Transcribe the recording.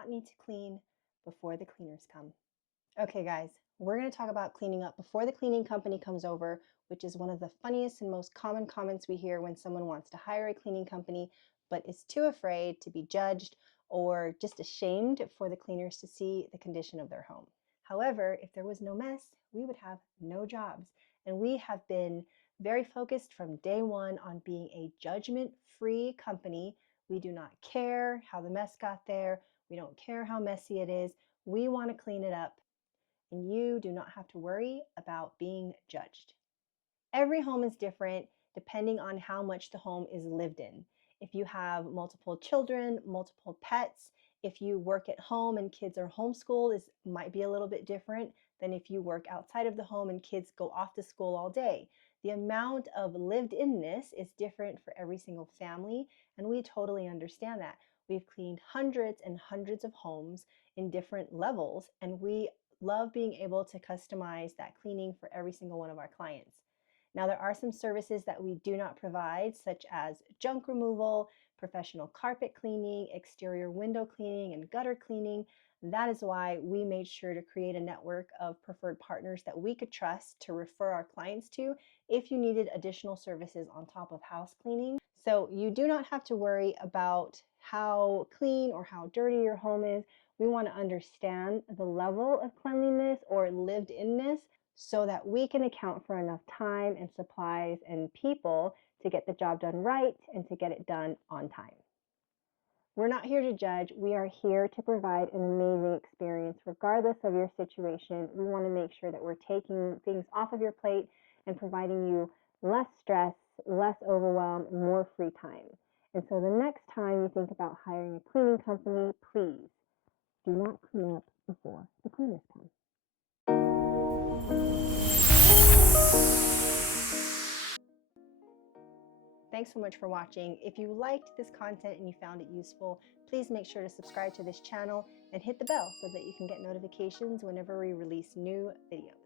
not need to clean before the cleaners come. Okay guys, we're going to talk about cleaning up before the cleaning company comes over, which is one of the funniest and most common comments we hear when someone wants to hire a cleaning company but is too afraid to be judged or just ashamed for the cleaners to see the condition of their home. However, if there was no mess, we would have no jobs. And we have been very focused from day one on being a judgment-free company. We do not care how the mess got there. We don't care how messy it is. We want to clean it up, and you do not have to worry about being judged. Every home is different depending on how much the home is lived in. If you have multiple children, multiple pets, if you work at home and kids are homeschooled, it might be a little bit different than if you work outside of the home and kids go off to school all day. The amount of lived-inness is different for every single family, and we totally understand that. We've cleaned hundreds and hundreds of homes in different levels, and we love being able to customize that cleaning for every single one of our clients. Now, there are some services that we do not provide, such as junk removal, professional carpet cleaning, exterior window cleaning, and gutter cleaning. That is why we made sure to create a network of preferred partners that we could trust to refer our clients to if you needed additional services on top of house cleaning. So you do not have to worry about how clean or how dirty your home is. We want to understand the level of cleanliness or lived-inness so that we can account for enough time and supplies and people to get the job done right and to get it done on time. We're not here to judge. We are here to provide an amazing experience regardless of your situation. We want to make sure that we're taking things off of your plate and providing you less stress, less overwhelm, more free time. And so the next time you think about hiring a cleaning company, please do not clean up before the cleaners come. Thanks so much for watching. If you liked this content and you found it useful, please make sure to subscribe to this channel and hit the bell so that you can get notifications whenever we release new videos.